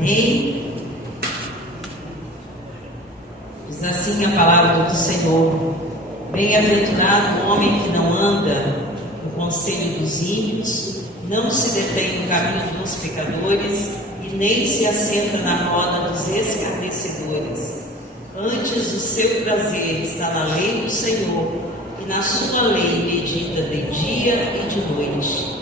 Amém? Diz assim a palavra do Senhor: bem-aventurado o homem que não anda no conselho dos ímpios, não se detém no caminho dos pecadores e nem se assenta na roda dos escarnecedores. Antes, o seu prazer está na lei do Senhor, e na sua lei medita de dia e de noite.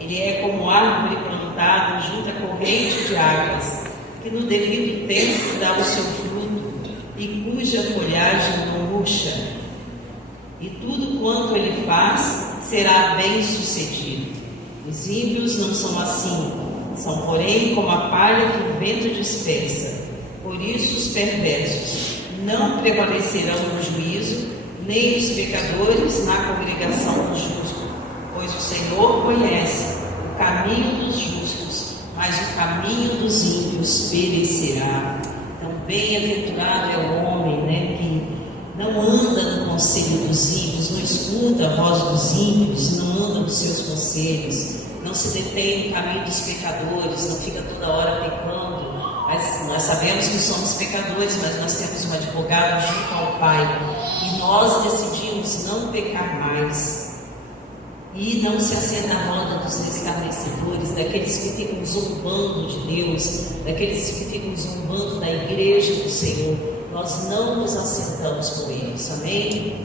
Ele é como árvore plantada junto à corrente de águas, que no devido tempo dá o seu fruto, e cuja folhagem não murcha. E tudo quanto ele faz será bem sucedido. Os ímpios não são assim, são porém como a palha que o vento dispersa. Por isso os perversos não prevalecerão no juízo, nem os pecadores na congregação dos justos. Pois o Senhor conhece o caminho dos justos, mas o caminho dos ímpios perecerá. Então, bem-aventurado é o homem, que não anda no conselho dos ímpios, não escuta a voz dos ímpios, não anda nos seus conselhos, não se detém no caminho dos pecadores, não fica toda hora pecando. Mas nós sabemos que somos pecadores, mas nós temos um advogado junto ao Pai, e nós decidimos não pecar mais. E não se assenta na roda dos escarnecedores, daqueles que ficam zombando de Deus, daqueles que ficam zombando da igreja do Senhor. Nós não nos assentamos com eles, amém?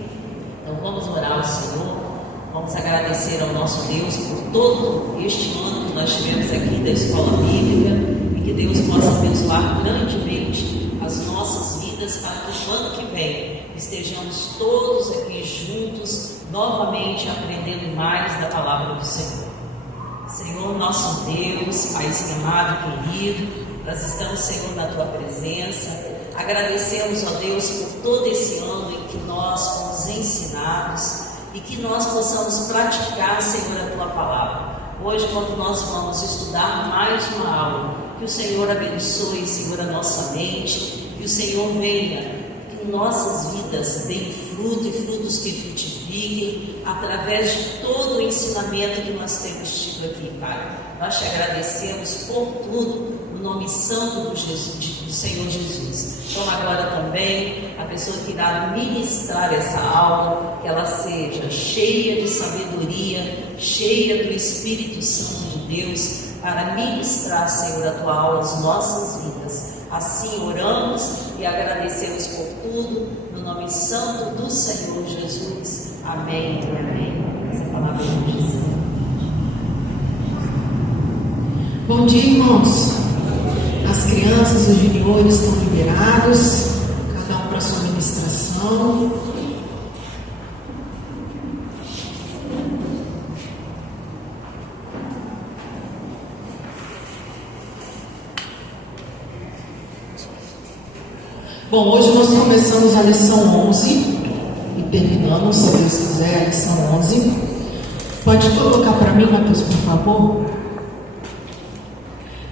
Então vamos orar ao Senhor, vamos agradecer ao nosso Deus por todo este ano que nós tivemos aqui da Escola Bíblica, e que Deus possa abençoar grandemente as nossas vidas, para que no ano que vem estejamos todos aqui juntos, novamente aprendendo mais da palavra do Senhor. Senhor, nosso Deus, Pai amado, querido, nós estamos, Senhor, na Tua presença. Agradecemos, ó Deus, por todo esse ano em que nós fomos ensinados e que nós possamos praticar, Senhor, a Tua palavra. Hoje, quando nós vamos estudar mais uma aula, que o Senhor abençoe, Senhor, a nossa mente, que o Senhor venha, que nossas vidas deem fruto e frutos que frutifiquem através de todo o ensinamento que nós temos tido aqui, Pai. Nós te agradecemos por tudo, no nome santo do Senhor Jesus. Toma agora também a pessoa que irá ministrar essa aula, que ela seja cheia de sabedoria, cheia do Espírito Santo de Deus, para ministrar, Senhor, a Tua aula às nossas vidas. Assim oramos e agradecemos por tudo, no nome santo do Senhor Jesus. Amém e amém. Essa palavra de Jesus. Bom dia, irmãos. As crianças e os juniores estão liberados, cada um para a sua ministração. Bom, hoje nós começamos a lição 11 e terminamos, se Deus quiser, a lição 11. Pode colocar para mim, Matheus, por favor?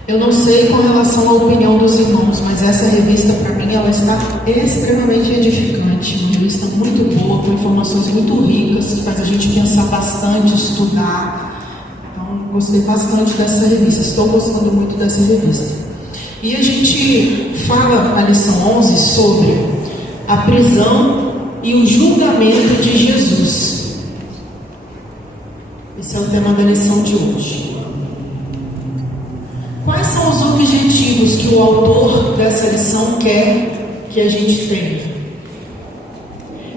Eu não sei com relação à opinião dos irmãos, mas essa revista, para mim, ela está extremamente edificante. Uma revista muito boa, com informações muito ricas, que faz a gente pensar bastante, estudar. Então, gostei bastante dessa revista, estou gostando muito dessa revista. E a gente fala na lição 11 sobre a prisão e o julgamento de Jesus. Esse é o tema da lição de hoje. Quais são os objetivos que o autor dessa lição quer que a gente tenha?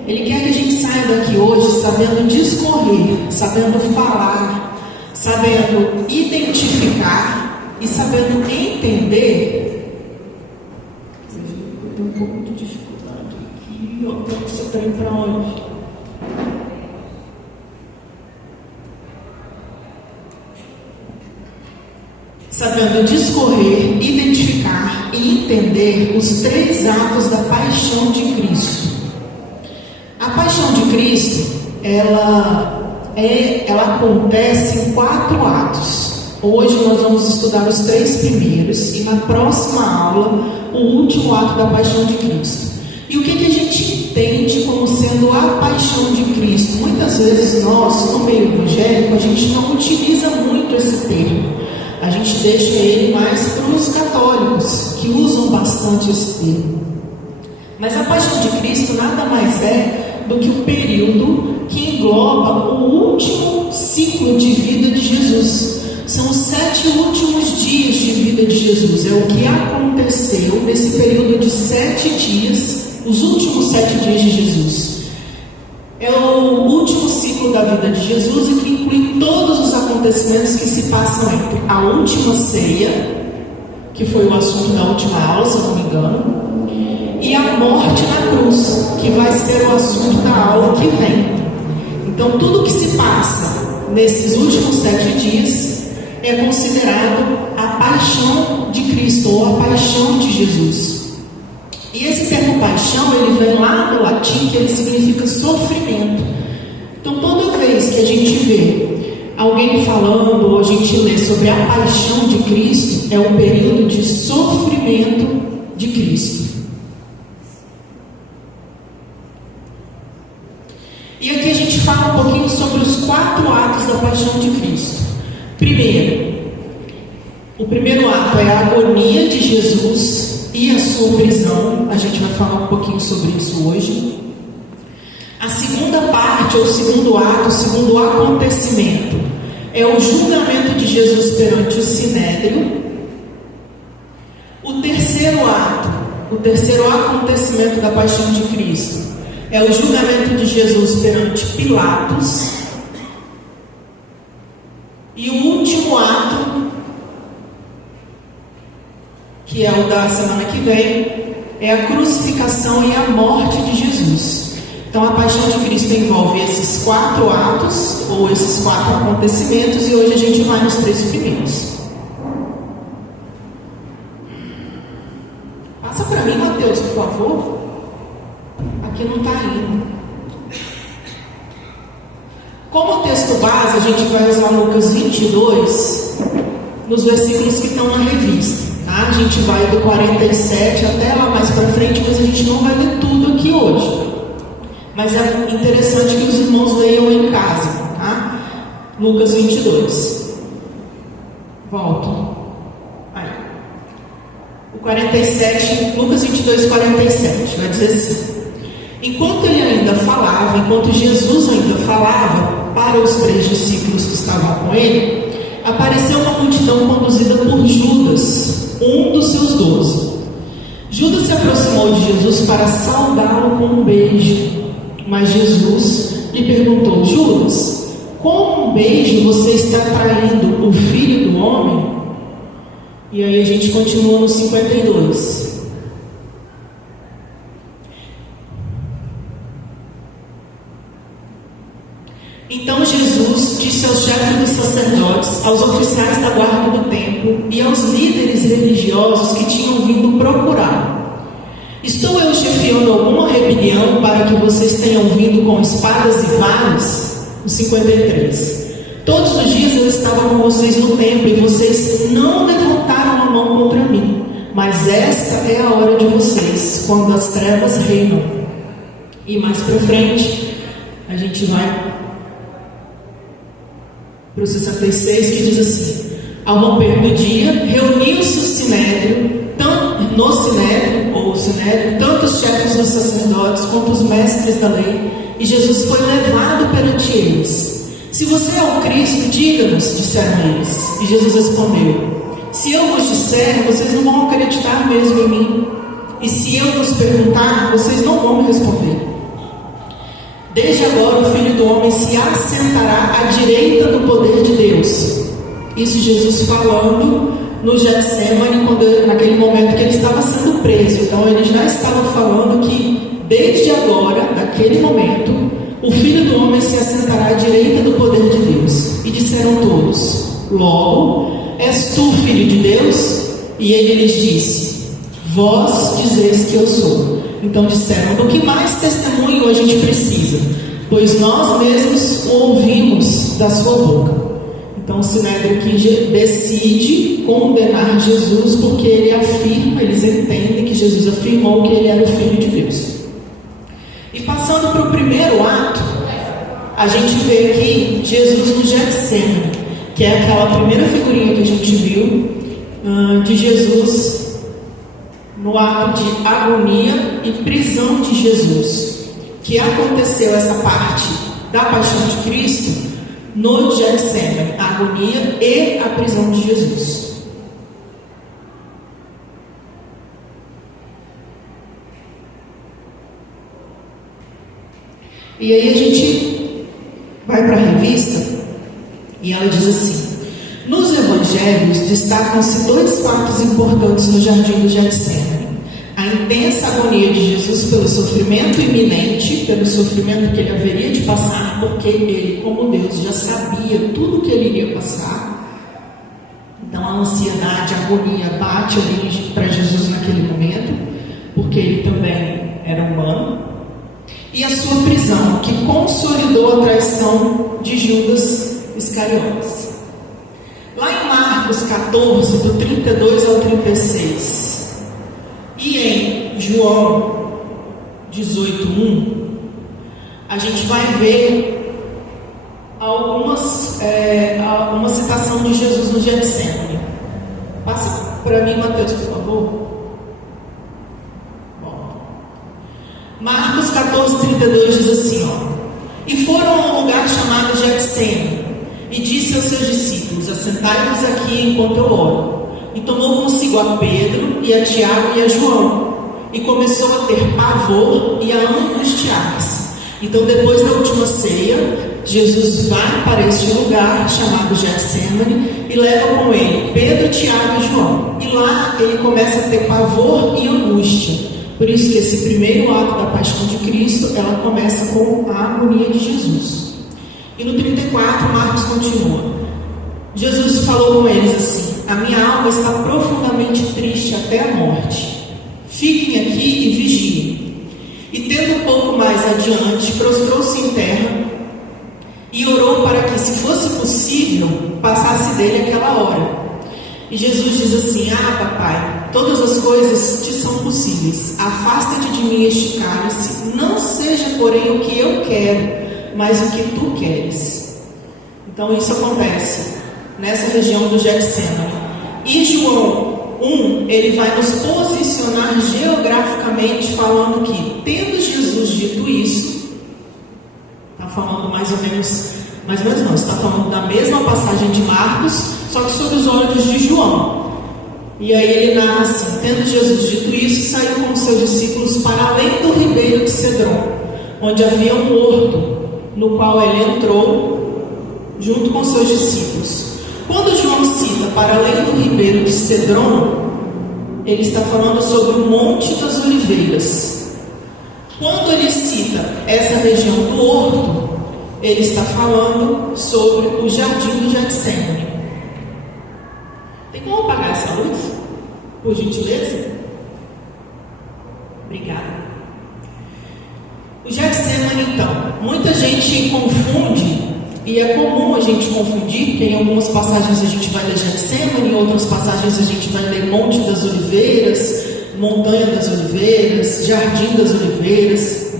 Ele quer que a gente saia daqui hoje sabendo discorrer, sabendo falar, sabendo identificar e sabendo entender. Eu tenho um pouco de dificuldade aqui. Você está indo para onde? Sabendo discorrer, identificar e entender os 3 atos da paixão de Cristo. A paixão de Cristo, ela acontece em 4 atos. Hoje nós vamos estudar os 3 primeiros e na próxima aula o último ato da paixão de Cristo. E o que a gente entende como sendo a paixão de Cristo? Muitas vezes nós, no meio evangélico, a gente não utiliza muito esse termo. A gente deixa ele mais para os os católicos, que usam bastante esse termo. Mas a paixão de Cristo nada mais é do que o período que engloba o último ciclo de vida de Jesus. São os 7 últimos dias de vida de Jesus. É o que aconteceu nesse período de 7 dias, os últimos 7 dias de Jesus. É o último ciclo da vida de Jesus e que inclui todos os acontecimentos que se passam entre a última ceia, que foi o assunto da última aula, se eu não me engano, e a morte na cruz, que vai ser o assunto da aula que vem. Então, tudo que se passa nesses últimos 7 dias é considerado a paixão de Cristo, ou a paixão de Jesus. E esse termo paixão, ele vem lá no latim, que ele significa sofrimento. Então, toda vez que a gente vê alguém falando, ou a gente lê sobre a paixão de Cristo, é um período de sofrimento de Cristo. E aqui a gente fala um pouquinho sobre os 4 atos da paixão de Cristo. Primeiro, o primeiro ato é a agonia de Jesus e a sua prisão. A gente vai falar um pouquinho sobre isso hoje. A segunda parte, ou segundo ato, o segundo acontecimento, é o julgamento de Jesus perante o Sinédrio. O terceiro ato, o terceiro acontecimento da paixão de Cristo, é o julgamento de Jesus perante Pilatos. E o último ato, que é o da semana que vem, é a crucificação e a morte de Jesus. Então a paixão de Cristo envolve esses 4 atos, ou esses 4 acontecimentos, e hoje a gente vai nos 3 primeiros. Passa para mim, Mateus, por favor. Aqui não está indo. Como texto base, a gente vai usar Lucas 22, nos versículos que estão na revista. Tá? A gente vai do 47 até lá mais para frente, mas a gente não vai ler tudo aqui hoje. Mas é interessante que os irmãos leiam em casa. Tá? Lucas 22. Volto. Aí. O 47, Lucas 22, 47, vai dizer assim: enquanto ele ainda falava, enquanto Jesus ainda falava para os 3 discípulos que estavam com ele, apareceu uma multidão conduzida por Judas, um dos seus 12. Judas se aproximou de Jesus para saudá-lo com um beijo. Mas Jesus lhe perguntou: Judas, com um beijo você está traindo o Filho do Homem? E aí a gente continua no 52. Então Jesus disse aos chefes dos sacerdotes, aos oficiais da guarda do templo e aos líderes religiosos que tinham vindo procurá-lo: estou eu chefiando alguma rebelião para que vocês tenham vindo com espadas e varas? O 53. Todos os dias eu estava com vocês no templo e vocês não levantaram a mão contra mim. Mas esta é a hora de vocês, quando as trevas reinam. E mais para frente, a gente vai para o 66, que diz assim: ao romper do dia, reuniu-se o Sinédrio, tanto os chefes dos sacerdotes quanto os mestres da lei, e Jesus foi levado perante eles. Se você é o Cristo, diga-nos, disseram eles. E Jesus respondeu: se eu vos disser, vocês não vão acreditar mesmo em mim. E se eu vos perguntar, vocês não vão me responder. Desde agora o Filho do Homem se assentará à direita do poder de Deus. Isso Jesus falando no Getsemane, naquele momento que ele estava sendo preso. Então ele já estava falando que desde agora, naquele momento, o Filho do Homem se assentará à direita do poder de Deus. E disseram todos: logo, és tu Filho de Deus? E ele lhes disse: vós dizeis que eu sou. Então disseram: do que mais testemunho a gente precisa? Pois nós mesmos o ouvimos da sua boca. Então o Sinédrio que decide condenar Jesus, porque ele afirma, eles entendem que Jesus afirmou que ele era o Filho de Deus. E passando para o primeiro ato, a gente vê aqui Jesus no Getsemane, que é aquela primeira figurinha que a gente viu, de Jesus, no ato de agonia e prisão de Jesus, que aconteceu essa parte da paixão de Cristo no Getsemane, a agonia e a prisão de Jesus. E aí a gente vai para a revista e ela diz assim: nos evangelhos destacam-se dois fatos importantes no jardim do Getsemane: a intensa agonia de Jesus pelo sofrimento iminente, pelo sofrimento que ele haveria de passar, porque ele, como Deus, já sabia tudo o que ele iria passar. Então a ansiedade, a agonia bate ali para Jesus naquele momento, porque ele também era humano. E a sua prisão, que consolidou a traição de Judas Iscariotes. Lá em Marcos 14, do 32 ao 36, e em João 18:1, a gente vai ver uma citação de Jesus no Getsemane. Passa para mim, Mateus, por favor. Marcos 14, 32 diz assim, e foram a um lugar chamado Getsemane, e disse aos seus discípulos: assentai-vos aqui enquanto eu oro. E tomou consigo a Pedro, e a Tiago e a João, e começou a ter pavor e a angustiar-se. Então, depois da última ceia, Jesus vai para este lugar chamado Getsemane e leva com ele Pedro, Tiago e João. E lá ele começa a ter pavor e angústia. Por isso que esse primeiro ato da paixão de Cristo, ela começa com a agonia de Jesus. E no 34, Marcos continua. Jesus falou com eles assim: a minha alma está profundamente triste até a morte. Fiquem aqui e vigiem. E tendo um pouco mais adiante, prostrou-se em terra e orou para que, se fosse possível, passasse dele aquela hora. E Jesus diz assim: papai, todas as coisas te são possíveis. Afasta-te de mim este cálice. Não seja, porém, o que eu quero, mas o que tu queres. Então isso acontece nessa região do Getsemane. E João 1, ele vai nos posicionar geograficamente, falando que, tendo Jesus dito isso, está falando mais ou menos não, está falando da mesma passagem de Marcos, só que sob os olhos de João. E aí ele narra assim: tendo Jesus dito isso, saiu com os seus discípulos para além do ribeiro de Cedron, onde havia um horto, no qual ele entrou junto com seus discípulos. Quando João cita para além do ribeiro de Cedron, ele está falando sobre o Monte das Oliveiras. Quando ele cita essa região do horto, ele está falando sobre o jardim do Getsemane. Tem como apagar essa luz? Por gentileza? Obrigada. O Getsemane, então, muita gente confunde, e é comum a gente confundir, porque em algumas passagens a gente vai ler Getsemane, em outras passagens a gente vai ler Monte das Oliveiras, Montanha das Oliveiras, Jardim das Oliveiras.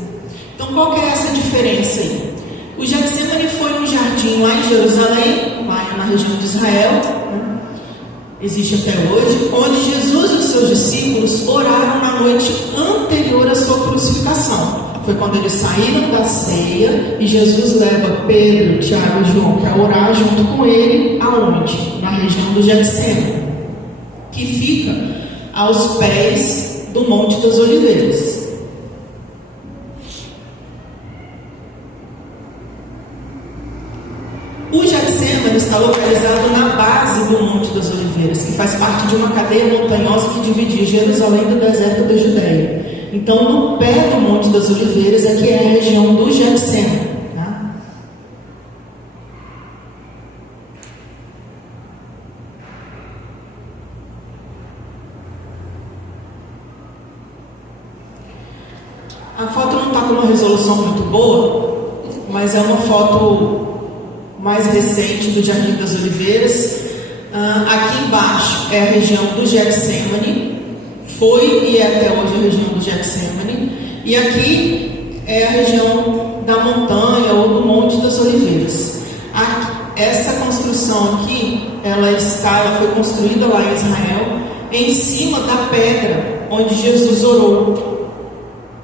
Então, qual que é essa diferença aí? O Getsemane foi um jardim lá em Jerusalém, lá na região de Israel, existe até hoje, onde Jesus e os seus discípulos oraram na noite anterior à sua crucificação. Foi quando eles saíram da ceia e Jesus leva Pedro, Tiago e João para orar junto com ele, aonde? Na região do Getsemane, que fica aos pés do Monte das Oliveiras. O Getsemane está localizado na base do Monte das Oliveiras, que faz parte de uma cadeia montanhosa que dividia Jerusalém do deserto da Judéia. Então, no pé do Monte das Oliveiras é que é a região do Getsemane. Tá? A foto não está com uma resolução muito boa, mas é uma foto mais recente do Jardim das Oliveiras. Aqui embaixo é a região do Getsemane, foi e é até hoje a região do Getsemane, e aqui é a região da montanha ou do Monte das Oliveiras. Essa essa construção aqui, ela foi construída lá em Israel, em cima da pedra onde Jesus orou,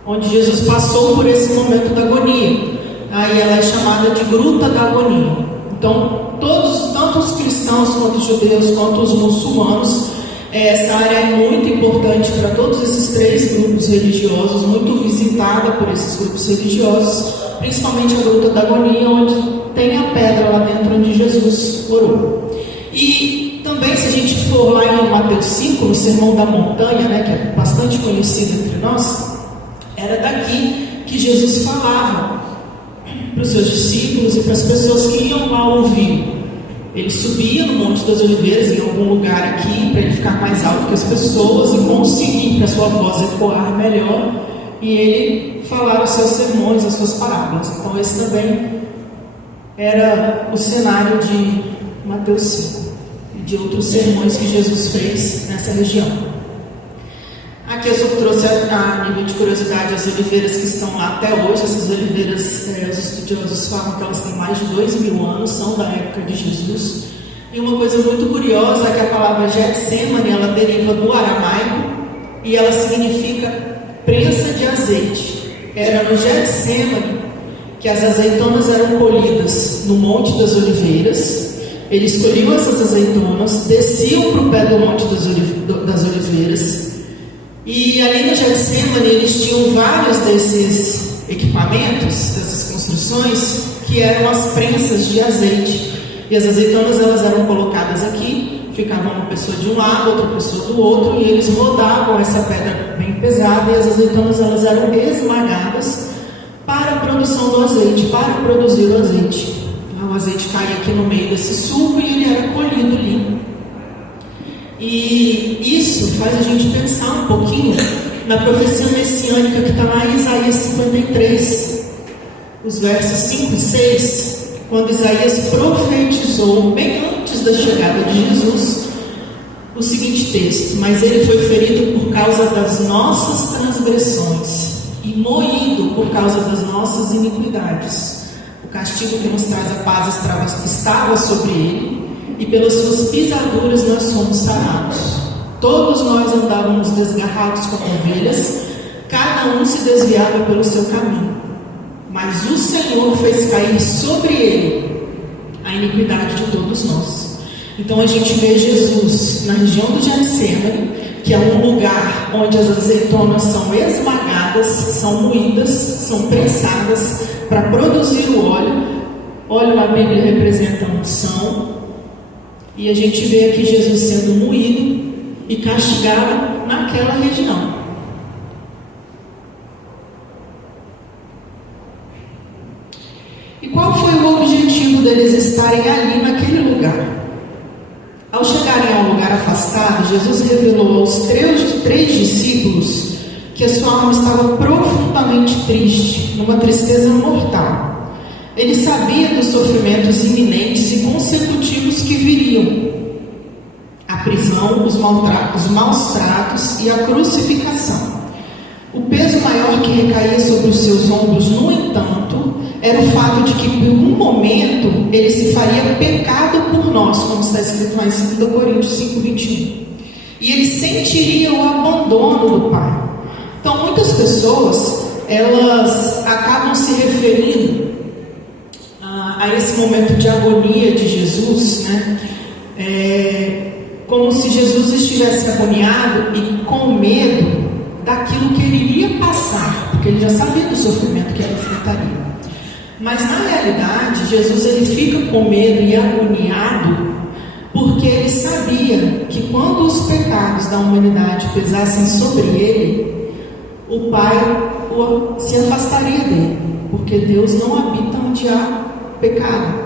onde Jesus passou por esse momento da agonia. Aí ela é chamada de Gruta da Agonia. Então, tanto os cristãos quanto os judeus, quanto os muçulmanos, essa área é muito importante para todos esses três grupos religiosos, muito visitada por esses grupos religiosos, principalmente a Gruta da Agonia, onde tem a pedra lá dentro onde Jesus orou. E também, se a gente for lá em Mateus 5, no Sermão da Montanha, né, que é bastante conhecido entre nós, era daqui que Jesus falava para os seus discípulos e para as pessoas que iam lá ouvir. Ele subia no Monte das Oliveiras, em algum lugar aqui, para ele ficar mais alto que as pessoas e conseguir para a sua voz ecoar melhor, e ele falar os seus sermões, as suas parábolas. Então esse também era o cenário de Mateus 5 e de outros sermões que Jesus fez nessa região. Aqui eu só trouxe a nível de curiosidade as oliveiras que estão lá até hoje. Essas oliveiras, os estudiosos falam que elas têm mais de 2.000 anos, são da época de Jesus. E uma coisa muito curiosa é que a palavra Getsemane, ela deriva do aramaico e ela significa prensa de azeite. Era no Getsemane que as azeitonas eram colhidas no Monte das Oliveiras. Eles colhiam essas azeitonas, desciam para o pé do Monte das Oliveiras. E ali no Getsemane eles tinham vários desses equipamentos, dessas construções, que eram as prensas de azeite. E as azeitonas elas eram colocadas aqui, ficava uma pessoa de um lado, outra pessoa do outro, e eles rodavam essa pedra bem pesada, e as azeitonas elas eram esmagadas para a produção do azeite, para produzir o azeite. O azeite caía aqui no meio desse sulco e ele era colhido ali. E isso faz a gente pensar um pouquinho na profecia messiânica que está lá em Isaías 53, os versos 5 e 6, quando Isaías profetizou, bem antes da chegada de Jesus, o seguinte texto: mas ele foi ferido por causa das nossas transgressões e moído por causa das nossas iniquidades. O castigo que nos traz a paz estava sobre ele, e pelas suas pisaduras nós somos sarados. Todos nós andávamos desgarrados como ovelhas, cada um se desviava pelo seu caminho. Mas o Senhor fez cair sobre ele a iniquidade de todos nós. Então a gente vê Jesus na região do Getsemane, que é um lugar onde as azeitonas são esmagadas, são moídas, são prensadas para produzir o óleo. Óleo na Bíblia representa a unção. E a gente vê aqui Jesus sendo moído e castigado naquela região. E qual foi o objetivo deles estarem ali naquele lugar? Ao chegarem a um lugar afastado, Jesus revelou aos três discípulos que a sua alma estava profundamente triste, numa tristeza mortal. Ele sabia dos sofrimentos iminentes e consecutivos que viriam: a prisão, os maus tratos e a crucificação. O peso maior que recaía sobre os seus ombros, no entanto, era o fato de que, por um momento, ele se faria pecado por nós, como está escrito lá em 2 Coríntios 5:21. E ele sentiria o abandono do Pai. Então, muitas pessoas, elas acabam se referindo a esse momento de agonia de Jesus, né? Como se Jesus estivesse agoniado e com medo daquilo que ele iria passar, porque ele já sabia do sofrimento que ele enfrentaria. Mas na realidade, Jesus ele fica com medo e agoniado porque ele sabia que quando os pecados da humanidade pesassem sobre ele, o Pai se afastaria dele, porque Deus não habita onde há pecado,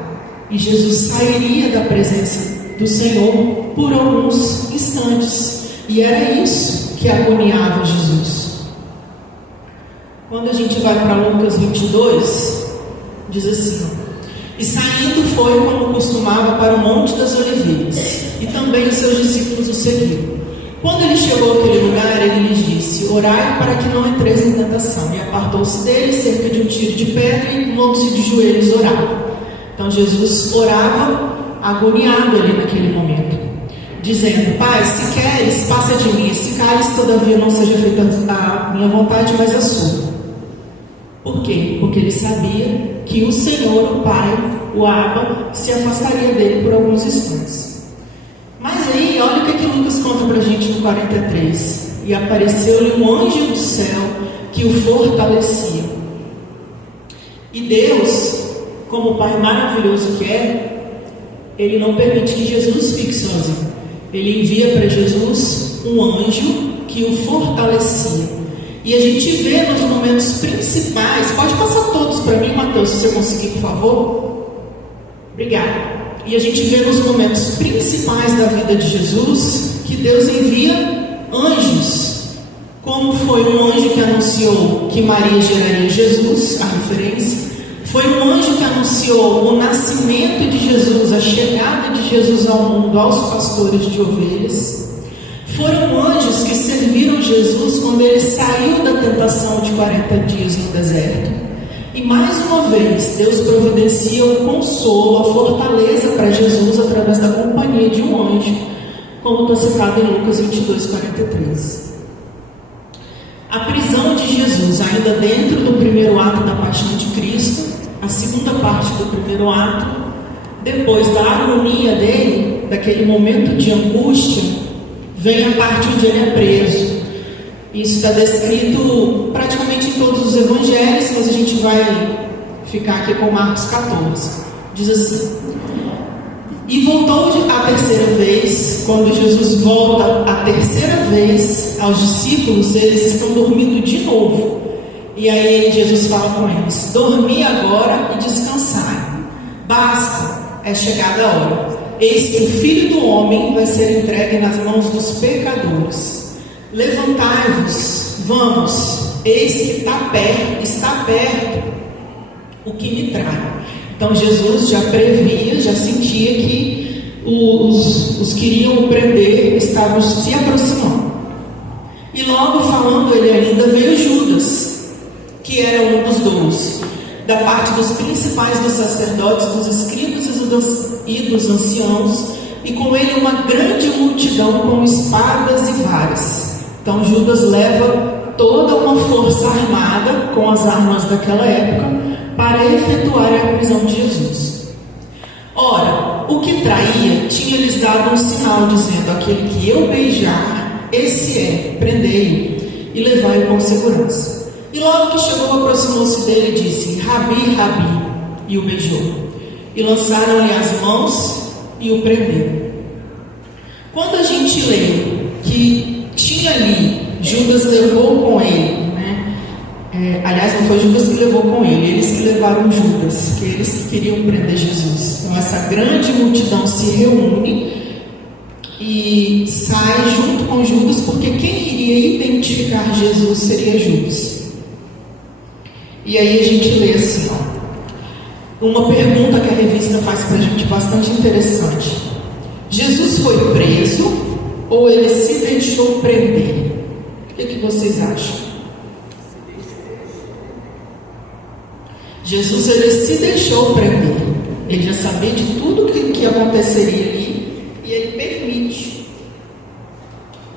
e Jesus sairia da presença do Senhor por alguns instantes, e era isso que agoniava Jesus. Quando a gente vai para Lucas 22, diz assim: e saindo foi como costumava para o Monte das Oliveiras, e também os seus discípulos o seguiram. Quando ele chegou àquele lugar, ele lhes disse: orai para que não entreis em tentação. E apartou-se dele cerca de um tiro de pedra e pondo-se de joelhos orava. Então Jesus orava agoniado ali naquele momento, dizendo: Pai, se queres, passa de mim esse cálice, todavia não seja feita a minha vontade, mas a sua. Por quê? Porque ele sabia que o Senhor, o Pai, o Abba, se afastaria dele por alguns instantes. Mas aí, olha o que Lucas conta para a gente no 43. E apareceu-lhe um anjo do céu que o fortalecia. E Deus, como o Pai maravilhoso que é, Ele não permite que Jesus fique sozinho. Ele envia para Jesus um anjo que o fortalecia. E a gente vê nos momentos principais. Pode passar todos para mim, Mateus, se você conseguir, por favor. Obrigada. E a gente vê nos momentos principais da vida de Jesus que Deus envia anjos. Como foi um anjo que anunciou que Maria geraria Jesus, a referência. Foi um anjo que anunciou o nascimento de Jesus, a chegada de Jesus ao mundo, aos pastores de ovelhas. Foram anjos que serviram Jesus quando ele saiu da tentação de 40 dias no deserto. E mais uma vez, Deus providencia o consolo, a fortaleza para Jesus através da companhia de um anjo, como está citado em Lucas 22, 43. A prisão de Jesus, ainda dentro do primeiro ato da paixão de Cristo, a segunda parte do primeiro ato, depois da agonia dele, daquele momento de angústia, vem a parte onde ele é preso. Isso está descrito praticamente em todos os evangelhos, mas a gente vai ficar aqui com Marcos 14. Diz assim: e voltou a terceira vez. Quando Jesus volta a terceira vez aos discípulos, eles estão dormindo de novo. E aí Jesus fala com eles: dormi agora e descansai. Basta, é chegada a hora. Eis que o Filho do Homem vai ser entregue nas mãos dos pecadores. Levantai-vos, vamos, eis que está perto o que me trai. Então Jesus já previa, já sentia que os que iriam o prender estavam se aproximando. E logo falando ele ainda, veio Judas, que era um dos 12, da parte dos principais dos sacerdotes, dos escribas e dos anciãos, e com ele uma grande multidão com espadas e varas. Então Judas leva toda uma força armada com as armas daquela época para efetuar a prisão de Jesus. Ora, o que traía tinha-lhes dado um sinal, dizendo: aquele que eu beijar, esse é, prendei-o e levai-o com segurança. E logo que chegou, aproximou-se dele e disse: Rabi, Rabi, e o beijou. E lançaram-lhe as mãos e o prenderam. Quando a gente lê que tinha ali, Judas levou com ele, né? Aliás, não foi Judas que levou com ele, eles que levaram Judas, que eles que queriam prender Jesus. Então essa grande multidão se reúne e sai junto com Judas, porque quem iria identificar Jesus seria Judas. E aí a gente lê assim, uma pergunta que a revista faz para a gente bastante interessante: Jesus foi preso ou ele se deixou prender? O que vocês acham? Jesus, ele se deixou prender. Ele já sabia de tudo que aconteceria ali, e ele permite.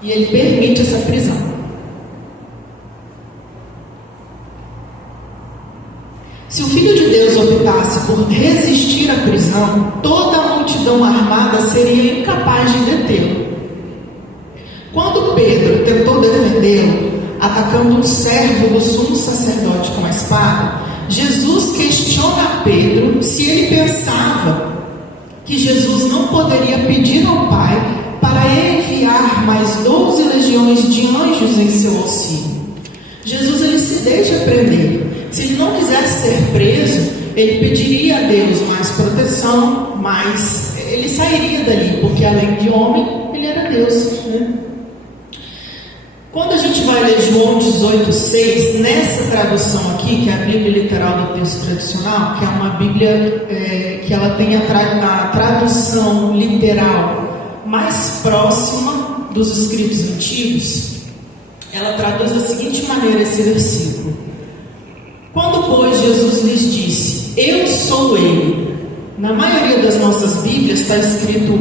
E ele permite essa prisão. Se o Filho de Deus optasse por resistir à prisão, toda a multidão armada seria incapaz de detê-lo. Quando Pedro tentou defendê-lo, atacando um servo do sumo sacerdote com a espada, Jesus questiona a Pedro se ele pensava que Jesus não poderia pedir ao Pai para enviar mais 12 legiões de anjos em seu auxílio. Jesus, ele se deixa prender. Se ele não quisesse ser preso, ele pediria a Deus mais proteção, mas ele sairia dali, porque além de homem, ele era Deus, né? Quando a gente vai ler João 18,6, nessa tradução aqui, que é a Bíblia literal do texto tradicional, que é uma Bíblia que ela tem a tradução literal mais próxima dos escritos antigos, ela traduz da seguinte maneira esse versículo: quando, pois, Jesus lhes disse: eu sou ele, Na maioria das nossas Bíblias está escrito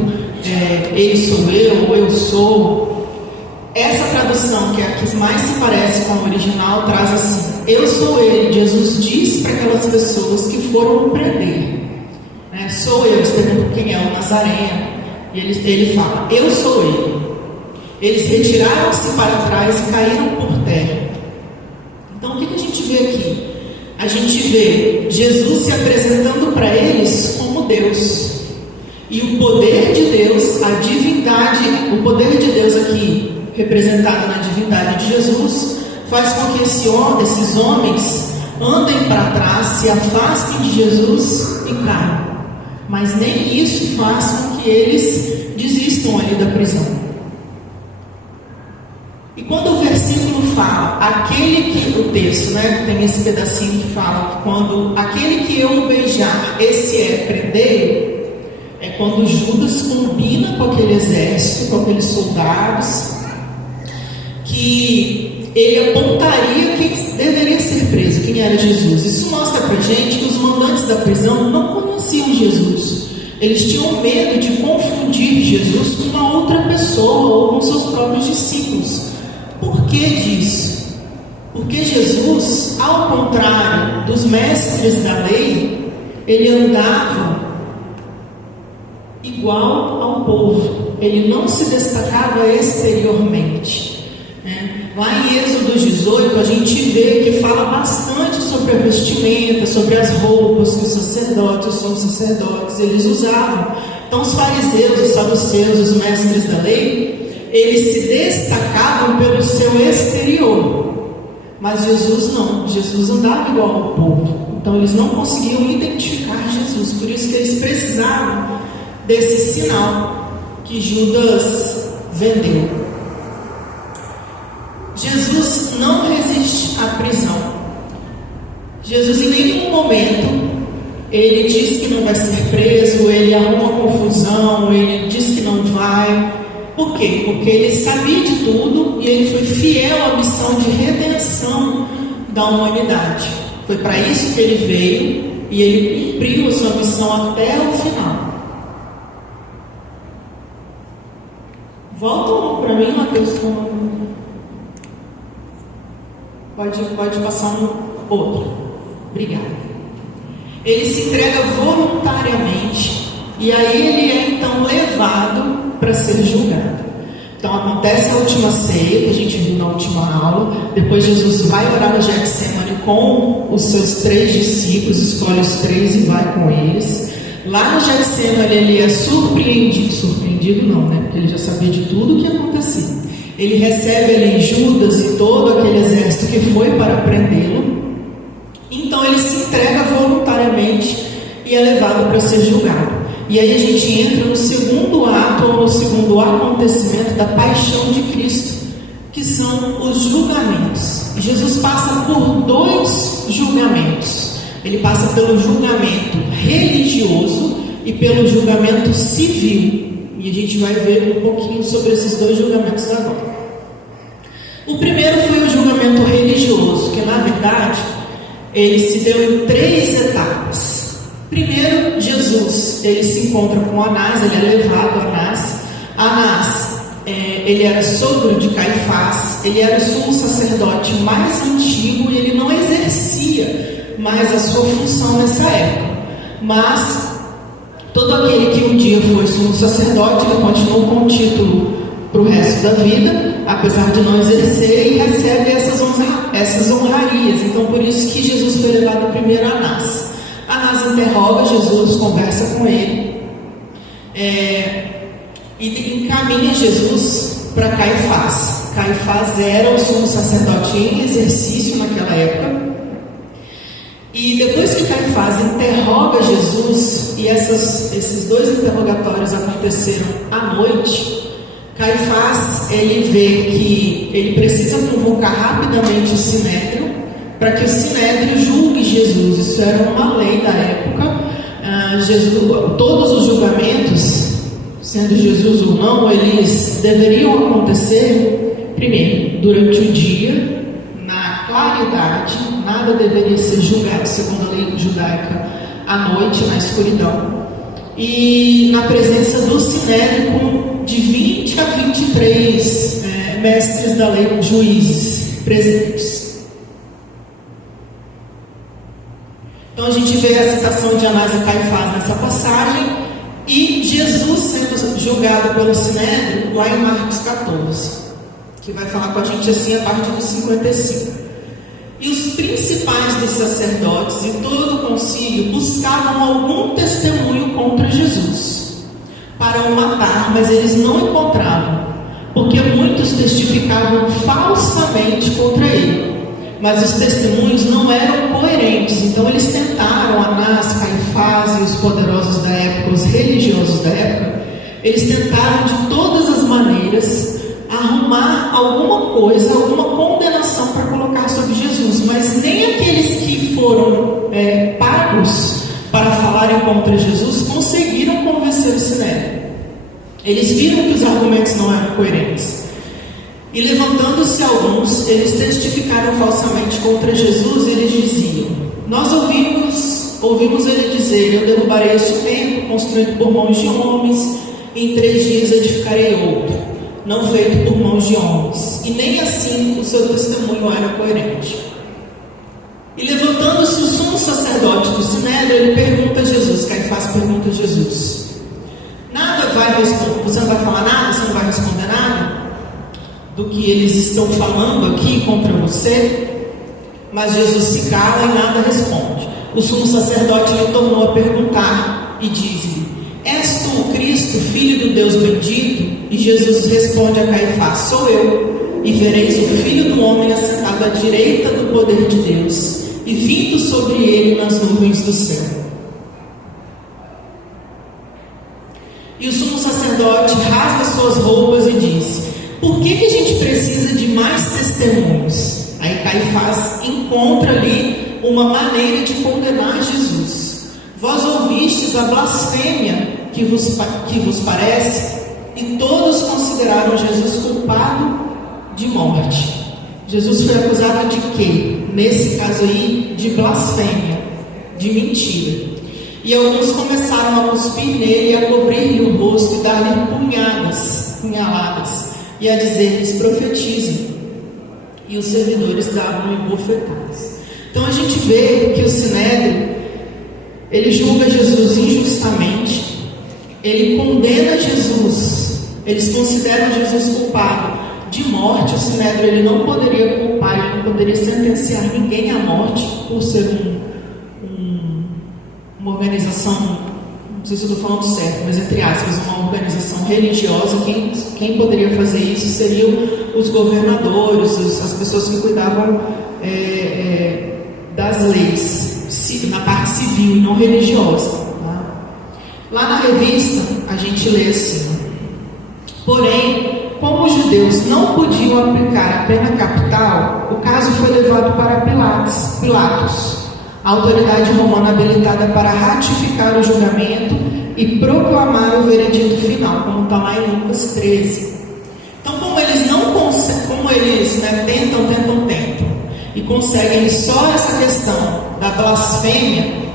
ele sou eu, ou eu sou. Essa tradução, que é a que mais se parece com a original, traz assim: eu sou ele. Jesus diz para aquelas pessoas que foram prender, sou eu. Eles perguntam quem é o Nazareno, e ele fala: eu sou ele. Eles retiraram-se para trás e caíram por terra. Então o que a gente vê aqui? A gente vê Jesus se apresentando para eles como Deus. E o poder de Deus, a divindade, o poder de Deus aqui representado na divindade de Jesus, faz com que esses homens andem para trás, se afastem de Jesus e caiam. Mas nem isso faz com que eles desistam ali da prisão. E quando o versículo fala, o texto, tem esse pedacinho que fala que quando aquele que eu beijar, esse é prender, é quando Judas combina com aquele exército, com aqueles soldados, que ele apontaria quem deveria ser preso, quem era Jesus. Isso mostra pra gente que os mandantes da prisão não conheciam Jesus. Eles tinham medo de confundir Jesus com uma outra pessoa ou com seus próprios discípulos. Por que disso? Porque Jesus, ao contrário dos mestres da lei, ele andava igual ao povo. Ele não se destacava exteriormente. Lá em Êxodo 18 a gente vê que fala bastante sobre a vestimenta, sobre as roupas que os sacerdotes eles usavam. Então os fariseus, os saduceus, os mestres da lei, eles se destacavam pelo seu exterior. Mas Jesus não. Jesus andava igual ao povo. Então eles não conseguiam identificar Jesus. Por isso que eles precisavam desse sinal que Judas vendeu. Jesus não resiste à prisão. Jesus em nenhum momento ele diz que não vai ser preso, ele arruma confusão, ele diz que não vai. Por quê? Porque ele sabia de tudo e ele foi fiel à missão de redenção da humanidade. Foi para isso que ele veio e ele cumpriu a sua missão até o final. Volta para mim, Mateus. Pode passar um outro. Obrigada. Ele se entrega voluntariamente e aí ele é então levado para ser julgado. Então acontece a última ceia que a gente viu na última aula. Depois Jesus vai orar no Getsemane com os seus 3 discípulos, escolhe os 3 e vai com eles. Lá no Getsemane ele é surpreendido não, porque ele já sabia de tudo o que acontecia. Ele recebe ali Judas e todo aquele exército que foi para prendê-lo. Então ele se entrega voluntariamente e é levado para ser julgado. E aí a gente entra no segundo ato, ou no segundo acontecimento da paixão de Cristo, que são os julgamentos. E Jesus passa por 2 julgamentos. Ele passa pelo julgamento religioso e pelo julgamento civil. E a gente vai ver um pouquinho sobre esses 2 julgamentos agora. O primeiro foi o julgamento religioso, que na verdade ele se deu em 3 etapas. Primeiro, Jesus, ele se encontra com Anás, ele é levado a Anás. Anás, ele era sogro de Caifás, ele era o sumo sacerdote mais antigo e ele não exercia mais a sua função nessa época. Mas todo aquele que um dia foi sumo sacerdote, ele continuou com o título para o resto da vida, apesar de não exercer, e recebe essas honrarias. Então por isso que Jesus foi levado primeiro a Anás. Anás interroga Jesus, conversa com ele e encaminha Jesus para Caifás. Caifás era o sumo sacerdote em exercício naquela época. E depois que Caifás interroga Jesus, e esses 2 interrogatórios aconteceram à noite, Caifás ele vê que ele precisa convocar rapidamente o Sinédrio para que o Sinédrio julgue Jesus. Isso era uma lei da época. Todos os julgamentos, sendo Jesus ou não, eles deveriam acontecer primeiro durante o dia, na claridade. Nada deveria ser julgado, segundo a lei judaica, à noite, na escuridão. e na presença do Sinédrio, de 20 a 23 mestres da lei, juízes presentes. Então a gente vê a citação de Anás e Caifás nessa passagem e Jesus sendo julgado pelo Sinédrio lá em Marcos 14, que vai falar com a gente assim a partir dos 55. E os principais dos sacerdotes e todo o concílio buscavam algum testemunho contra Jesus para o matar, mas eles não encontravam, porque muitos testificavam falsamente contra ele, mas os testemunhos não eram coerentes. Então eles tentaram, Anás, Caifás e os poderosos da época, os religiosos da época, eles tentaram de todas as maneiras arrumar alguma coisa, alguma condenação para colocar sobre Jesus, mas nem aqueles que foram pagos para falarem contra Jesus conseguiram convencer o Sinédrio. Eles viram que os argumentos não eram coerentes. E levantando-se alguns, eles testificaram falsamente contra Jesus, e eles diziam: nós ouvimos ele dizer, eu derrubarei este templo, construído por mãos de homens, e em 3 dias edificarei outro, não feito por mãos de homens. E nem assim o seu testemunho era coerente. E levantando-se o sumo sacerdote do Sinédrio, ele pergunta a Jesus, Caifás pergunta a Jesus: você não vai falar nada? Você não vai responder nada do que eles estão falando aqui contra você? Mas Jesus se cala e nada responde. O sumo sacerdote lhe tornou a perguntar e diz-lhe: és tu o Cristo, filho do Deus bendito? E Jesus responde a Caifás: sou eu. E vereis o Filho do Homem assentado à direita do poder de Deus e vindo sobre ele nas nuvens do céu. E o sumo sacerdote rasga suas roupas e diz: por que a gente precisa de mais testemunhos? Aí Caifás encontra ali uma maneira de condenar Jesus. Vós ouvistes a blasfêmia que vos parece, e todos consideraram Jesus culpado de morte. Jesus foi acusado de quê? Nesse caso aí, de blasfêmia, de mentira. E alguns começaram a cuspir nele e a cobrir-lhe o rosto e dar-lhe punhaladas, e a dizer-lhes: profetizem. E os servidores davam-lhe bofetadas. Então a gente vê que o Sinédrio, ele julga Jesus injustamente, ele condena Jesus, eles consideram Jesus culpado de morte. O Sinédrio, ele não poderia culpar, ele não poderia sentenciar ninguém à morte por ser uma organização, não sei se eu estou falando certo, mas entre aspas, uma organização religiosa. Quem poderia fazer isso seriam os governadores, as pessoas que cuidavam das leis, na parte civil e não religiosa. Tá? Lá na revista, a gente lê assim: porém, como os judeus não podiam aplicar a pena capital, o caso foi levado para Pilatos, a autoridade romana habilitada para ratificar o julgamento e proclamar o veredito final, como está lá em Lucas 13. Então, como eles não conseguem, como eles tentam e conseguem só essa questão da blasfêmia,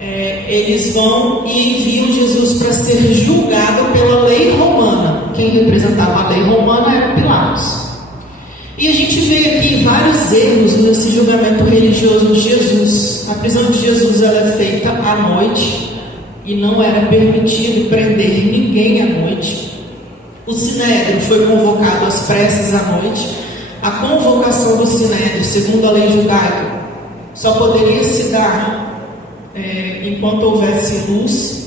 eles vão e enviam Jesus para ser julgado pela lei romana. Quem representava a lei romana era Pilatos. E a gente vê aqui vários erros nesse julgamento religioso de Jesus. A prisão de Jesus ela é feita à noite e não era permitido prender ninguém à noite. O Sinédrio foi convocado às pressas à noite. A convocação do Sinédrio, segundo a lei judaica, só poderia se dar enquanto houvesse luz.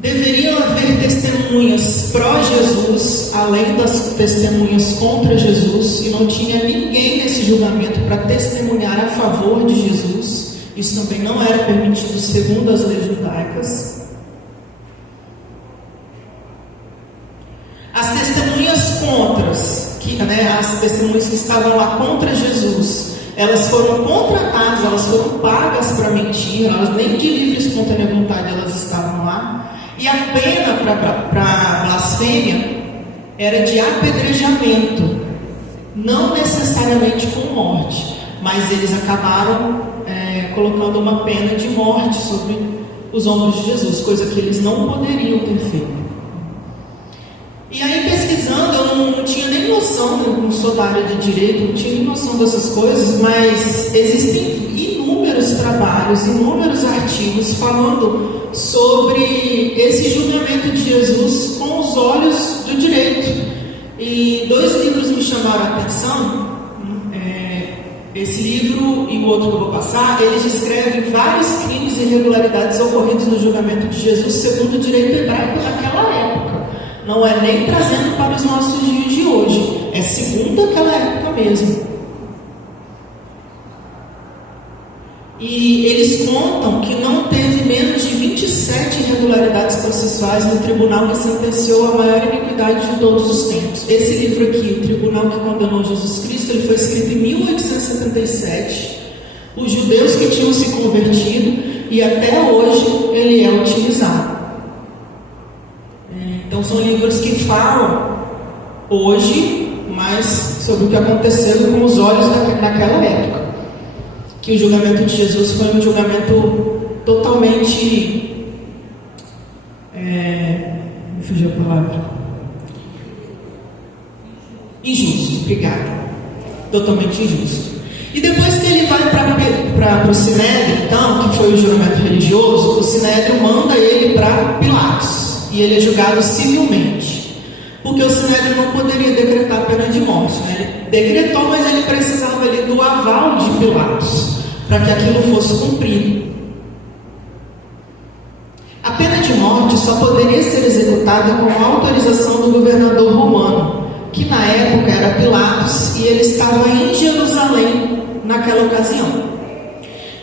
Deveriam haver testemunhas pró-Jesus, além das testemunhas contra Jesus, e não tinha ninguém nesse julgamento para testemunhar a favor de Jesus. Isso também não era permitido segundo as leis judaicas. As testemunhas as testemunhas que estavam lá contra Jesus, elas foram contratadas, elas foram pagas para mentir, elas nem de livre e espontânea vontade elas estavam lá. E a pena para blasfêmia era de apedrejamento, não necessariamente com morte, mas eles acabaram colocando uma pena de morte sobre os ombros de Jesus, coisa que eles não poderiam ter feito. E aí, pesquisando, eu não tinha nem noção, eu não sou da área de direito, não tinha nem noção dessas coisas, mas existem inúmeros trabalhos, inúmeros artigos falando sobre esse julgamento de Jesus com os olhos do direito. E 2 livros me chamaram a atenção. Esse livro e o outro que eu vou passar, eles descrevem vários crimes e irregularidades ocorridos no julgamento de Jesus segundo o direito hebraico daquela época. Não é nem trazendo para os nossos dias de hoje, é segundo aquela época mesmo. E eles contam que não teve menos de 27 irregularidades processuais no tribunal que sentenciou a maior iniquidade de todos os tempos. Esse livro aqui, o Tribunal que Condenou Jesus Cristo, ele foi escrito em 1877. Os judeus que tinham se convertido, e até hoje ele é utilizado. Então são livros que falam hoje mais sobre o que aconteceu com os olhos naquela época. Que o julgamento de Jesus foi um julgamento totalmente... me fugiu a palavra. Injusto, obrigada. Totalmente injusto. E depois que ele vai para o Sinédrio, então, que foi o julgamento religioso, o Sinédrio manda ele para Pilatos. E ele é julgado civilmente. Porque o Sinédrio não poderia decretar a pena de morte, né? Ele decretou, mas ele precisava ali do aval de Pilatos para que aquilo fosse cumprido. A pena de morte só poderia ser executada com a autorização do governador romano, que na época era Pilatos, e ele estava em Jerusalém naquela ocasião.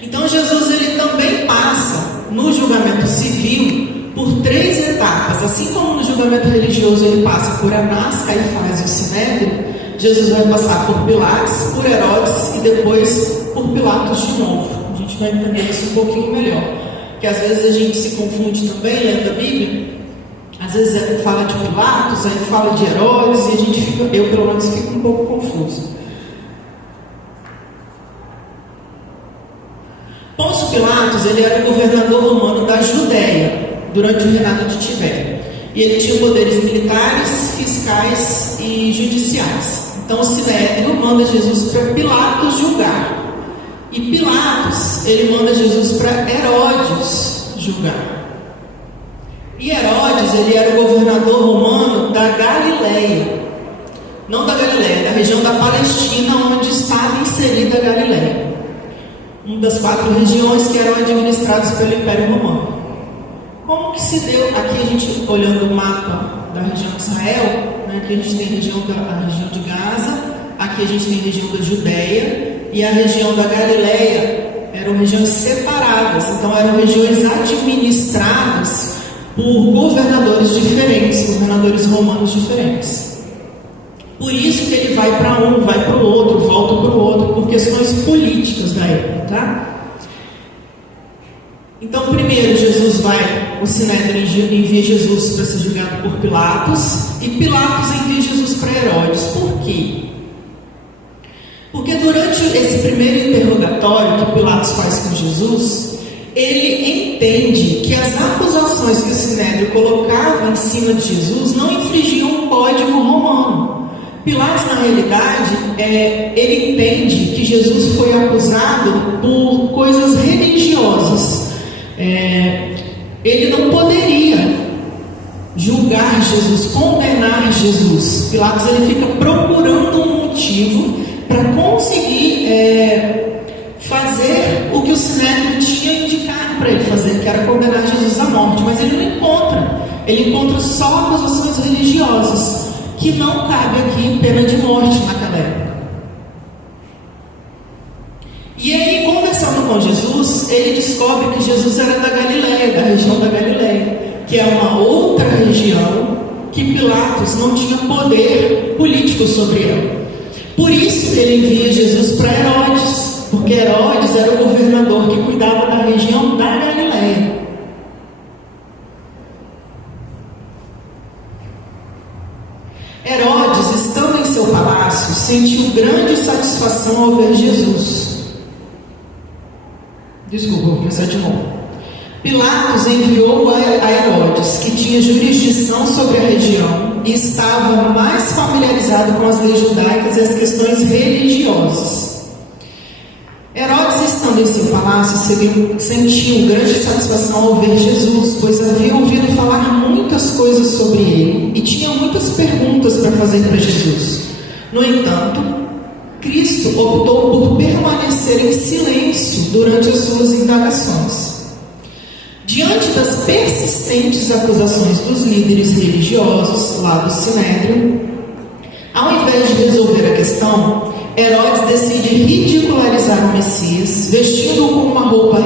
Então Jesus ele também passa no julgamento civil por 3 etapas. Assim como no julgamento religioso ele passa por Anás, Caifás e o Sinédrio, Jesus vai passar por Pilatos, por Herodes e depois por Pilatos de novo. A gente vai entender isso um pouquinho melhor, porque às vezes a gente se confunde também lendo a Bíblia. Às vezes fala de Pilatos, aí fala de Herodes, e a gente fica, eu pelo menos fico um pouco confuso. Pôncio Pilatos, ele era o governador romano da Judéia durante o reinado de Tibério. E ele tinha poderes militares, fiscais e judiciais. Então o Sinédrio manda Jesus para Pilatos julgar. E Pilatos, ele manda Jesus para Herodes julgar. E Herodes, ele era o governador romano da Galileia. Não da Galileia, da região da Palestina, onde estava inserida a Galileia. Uma das 4 regiões que eram administradas pelo Império Romano. Como que se deu, aqui a gente olhando o mapa da região de Israel, né, aqui a gente tem a região de Gaza, aqui a gente tem a região da Judéia, e a região da Galileia eram regiões separadas, então eram regiões administradas por governadores diferentes, governadores romanos diferentes. Por isso que ele vai para um, vai para o outro, volta para o outro, por questões políticas da época, tá? Então, primeiro Jesus vai, o Sinédrio envia Jesus para ser julgado por Pilatos, e Pilatos envia Jesus para Herodes. Por quê? Porque durante esse primeiro interrogatório que Pilatos faz com Jesus, ele entende que as acusações que o Sinédrio colocava em cima de Jesus não infringiam o código romano. Pilatos, na realidade, ele entende que Jesus foi acusado por coisas religiosas. Ele não poderia julgar Jesus, condenar Jesus. Pilatos ele fica procurando um motivo para conseguir fazer o que o Sinédrio tinha indicado para ele fazer, que era condenar Jesus à morte, mas ele não encontra. Ele encontra só acusações religiosas, que não cabe aqui pena de morte naquela época. E aí, conversando com Jesus, ele descobre que Jesus era da Galileia, da região da Galileia, que é uma outra região que Pilatos não tinha poder político sobre ela. Por isso ele envia Jesus para Herodes, porque Herodes era o governador que cuidava da região da Galileia. Herodes, estando em seu palácio, sentiu grande satisfação ao ver Jesus. Desculpa, vou começar de novo. Pilatos enviou a Herodes, que tinha jurisdição sobre a região e estava mais familiarizado com as leis judaicas e as questões religiosas. Herodes, estando em seu palácio, sentiu grande satisfação ao ver Jesus, pois havia ouvido falar muitas coisas sobre ele e tinha muitas perguntas para fazer para Jesus. No entanto, Cristo optou por permanecer em silêncio durante as suas indagações. Diante das persistentes acusações dos líderes religiosos lá do Sinédrio, ao invés de resolver a questão, Herodes decide ridicularizar o Messias, vestindo-o com uma roupa